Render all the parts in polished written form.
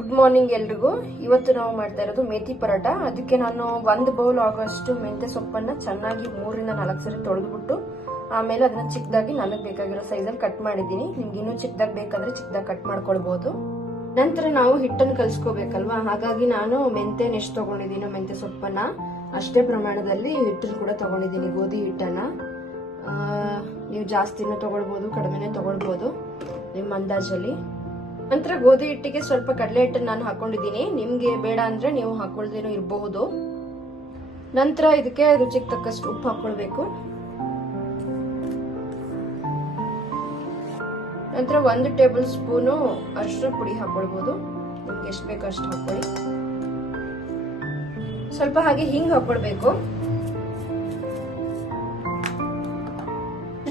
Good morning ಎಲ್ರಿಗೂ. ಇವತ್ತು ನಾವು ಮಾಡ್ತಾ ಇರೋದು ಮೇಥಿ ಪರೋಟ. ಅದಕ್ಕೆ ನಾನು 1 ಬೌಲ್ ಆಗುವಷ್ಟು ಮೆಂತ್ಯ ಸೊಪ್ಪನ್ನ ಚೆನ್ನಾಗಿ 3 ರಿಂದ 4 ಸರಿ ತೊಳೆದ್ಬಿಟ್ಟು ಆಮೇಲೆ ಅದನ್ನ ಚಿಕ್ಕದಾಗಿ ನನಗೆ ಬೇಕಾಗಿರೋ ಸೈಜಲ್ಲಿ ಕಟ್ ಮಾಡಿದ್ದೀನಿ. ನಿಮ್ಗೆ ಇನ್ನೂ ಚಿಕ್ಕದಾಗಿ ಬೇಕಾದ್ರೆ ಚಿಕ್ಕದಾಗಿ ಕಟ್ ಮಾಡ್ಕೊಳ್ಬಹುದು. ನಂತರ ನಾವು ಹಿಟ್ಟನ್ನು ಕಲಿಸ್ಕೋಬೇಕಲ್ವಾ, ಹಾಗಾಗಿ ನಾನು ಮೆಂತ್ಯನ ಎಷ್ಟು ತಗೊಂಡಿದ್ದೀನೋ ಮೆಂತ್ಯ ಸೊಪ್ಪನ್ನ ಅಷ್ಟೇ ಪ್ರಮಾಣದಲ್ಲಿ ಹಿಟ್ಟನ್ನು ಕೂಡ ತಗೊಂಡಿದ್ದೀನಿ, ಗೋಧಿ ಹಿಟ್ಟನ್ನ. ನೀವು ಜಾಸ್ತಿನೂ ತಗೊಳ್ಬಹುದು, ಕಡಿಮೆನೇ ತಗೊಳ್ಬಹುದು ನಿಮ್ಮ ಅಂದಾಜಲ್ಲಿ. ನಂತರ ಗೋಧಿ ಹಿಟ್ಟಿಗೆ ಸ್ವಲ್ಪ ಕಡಲೆ ಹಿಟ್ಟನ್ನು ನಾನು ಹಾಕೊಂಡಿದ್ದೀನಿ. ನಿಮ್ಗೆ ಬೇಡ ಅಂದ್ರೆ ನೀವು ಹಾಕೊಳ್ದೇನೂ ಇರಬಹುದು. ನಂತರ ಇದಕ್ಕೆ ರುಚಿಗೆ ತಕ್ಕಷ್ಟು ಉಪ್ಪು ಹಾಕೊಳ್ಬೇಕು. ನಂತರ 1 ಟೇಬಲ್ ಸ್ಪೂನು ಅರಿಶಿನ ಪುಡಿ ಹಾಕೊಳ್ಬಹುದು. ನಿಮ್ಗೆ ಎಷ್ಟು ಬೇಕೋ ಅಷ್ಟು ಹಾಕೊಳ್ಳಿ. ಸ್ವಲ್ಪ ಹಾಗೆ ಹಿಂಗ್ ಹಾಕೊಳ್ಬೇಕು.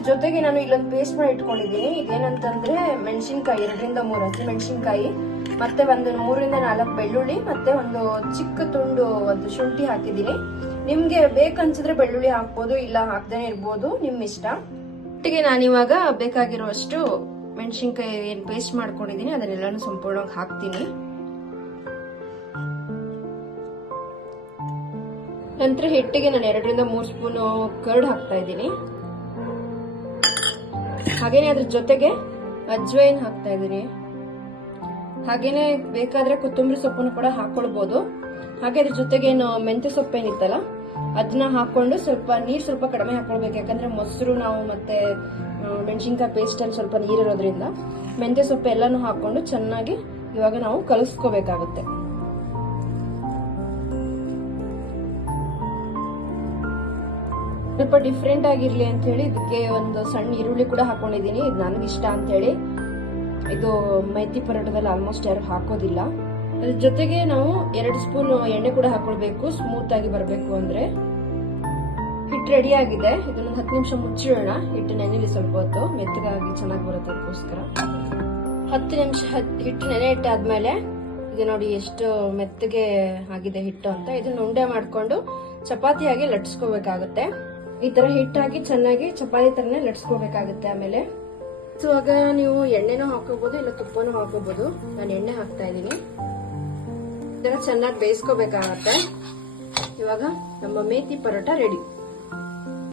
ಜೊತೆಗೆ ನಾನು ಇಲ್ಲೊಂದು ಪೇಸ್ಟ್ ಮಾಡಿ ಇಟ್ಕೊಂಡಿದ್ದೀನಿ. ಇದೇನಂತಂದ್ರೆ ಮೆಣಸಿನ್ಕಾಯಿ 2 ರಿಂದ 3 ಹಸಿಮೆಣಸಿನ್ಕಾಯಿ, ಮತ್ತೆ ಒಂದು 3 ರಿಂದ 4 ಬೆಳ್ಳುಳ್ಳಿ, ಮತ್ತೆ ಒಂದು ಚಿಕ್ಕ ತುಂಡು ಒಂದು ಶುಂಠಿ ಹಾಕಿದ್ದೀನಿ. ನಿಮ್ಗೆ ಬೇಕನ್ಸಿದ್ರೆ ಬೆಳ್ಳುಳ್ಳಿ ಹಾಕ್ಬೋದು, ಇಲ್ಲ ಹಾಕ್ದೇನೆ ಇರ್ಬೋದು, ನಿಮ್ ಇಷ್ಟ. ಒಟ್ಟಿಗೆ ನಾನಿವಾಗ ಬೇಕಾಗಿರುವಷ್ಟು ಮೆಣಸಿನ್ಕಾಯಿ ಏನ್ ಪೇಸ್ಟ್ ಮಾಡ್ಕೊಂಡಿದ್ದೀನಿ ಅದನ್ನೆಲ್ಲಾನು ಸಂಪೂರ್ಣವಾಗಿ ಹಾಕ್ತೀನಿ. ನಂತರ ಹಿಟ್ಟಿಗೆ ನಾನು 2 ರಿಂದ 3 ಸ್ಪೂನ್ ಕರ್ಡ್ ಹಾಕ್ತಾ ಇದ್ದೀನಿ. ಹಾಗೇನೆ ಅದ್ರ ಜೊತೆಗೆ ಅಜ್ವೈನ್ ಹಾಕ್ತಾ ಇದ್ದೀನಿ. ಹಾಗೇನೆ ಬೇಕಾದ್ರೆ ಕೊತ್ತಂಬರಿ ಸೊಪ್ಪನ್ನು ಕೂಡ ಹಾಕೊಳ್ಬಹುದು. ಹಾಗೆ ಅದ್ರ ಜೊತೆಗೆ ಮೆಂತ್ಯ ಸೊಪ್ಪು ಏನಿತ್ತಲ್ಲ ಅದನ್ನ ಹಾಕೊಂಡು ನೀರ್ ಸ್ವಲ್ಪ ಕಡಿಮೆ ಹಾಕೊಳ್ಬೇಕು. ಯಾಕಂದ್ರೆ ಮೊಸರು ನಾವು ಮತ್ತೆ ಮೆಣಸಿನ್ಕಾಯಿ ಪೇಸ್ಟ್ ಅಲ್ಲಿ ಸ್ವಲ್ಪ ನೀರಿರೋದ್ರಿಂದ ಮೆಂತ್ಯ ಸೊಪ್ಪು ಎಲ್ಲಾನು ಹಾಕೊಂಡು ಚೆನ್ನಾಗಿ ಇವಾಗ ನಾವು ಕಲಿಸ್ಕೋಬೇಕಾಗುತ್ತೆ. ಸ್ವಲ್ಪ ಡಿಫ್ರೆಂಟ್ ಆಗಿರ್ಲಿ ಅಂತ ಹೇಳಿ ಇದಕ್ಕೆ ಒಂದು ಸಣ್ಣ ಈರುಳ್ಳಿ ಕೂಡ ಹಾಕೊಂಡಿದ್ದೀನಿ. ಇದು ನನಗೆ ಇಷ್ಟ ಅಂತ ಹೇಳಿ. ಇದು ಮೇಥಿ ಪರೋಟದಲ್ಲಿ ಆಲ್ಮೋಸ್ಟ್ ಯಾರು ಹಾಕೋದಿಲ್ಲ. ಅದ್ರ ಜೊತೆಗೆ ನಾವು 2 ಸ್ಪೂನ್ ಎಣ್ಣೆ ಕೂಡ ಹಾಕೊಳ್ಬೇಕು, ಸ್ಮೂತ್ ಆಗಿ ಬರಬೇಕು ಅಂದ್ರೆ. ಹಿಟ್ಟು ರೆಡಿ ಆಗಿದೆ. ಇದನ್ನ 10 ನಿಮಿಷ ಮುಚ್ಚಿಡೋಣ. ಹಿಟ್ಟು ನೆನೆಲಿ ಸ್ವಲ್ಪ ಹೊತ್ತು, ಮೆತ್ತಗಾಗಿ ಚೆನ್ನಾಗಿ ಬರುತ್ತೆ. ಅದಕ್ಕೋಸ್ಕರ 10 ನಿಮಿಷ ಹಿಟ್ಟು ನೆನೆ ಇಟ್ಟಾದ್ಮೇಲೆ ಇದು ನೋಡಿ ಎಷ್ಟು ಮೆತ್ತಗೆ ಆಗಿದೆ ಹಿಟ್ಟು ಅಂತ. ಇದನ್ನ ಉಂಡೆ ಮಾಡ್ಕೊಂಡು ಚಪಾತಿಯಾಗಿ ಲಟ್ಸ್ಕೋಬೇಕಾಗುತ್ತೆ. ಈ ತರ ಹಿಟ್ಟಾಗಿ ಚೆನ್ನಾಗಿ ಚಪಾತಿ ತರನೇ ಲಟ್ಸ್ಕೋಬೇಕಾಗುತ್ತೆ. ಆಮೇಲೆ ಇವಾಗ ನೀವು ಎಣ್ಣೆನೂ ಹಾಕೋಬಹುದು, ಇಲ್ಲ ತುಪ್ಪನೂ ಹಾಕೋಬಹುದು. ನಾನು ಎಣ್ಣೆ ಹಾಕ್ತಾ ಇದ್ದೀನಿ. ಈ ತರ ಚೆನ್ನಾಗಿ ಬೇಯಿಸ್ಕೋಬೇಕಾಗತ್ತೆ. ಇವಾಗ ನಮ್ಮ ಮೇಥಿ ಪರೋಟ ರೆಡಿ.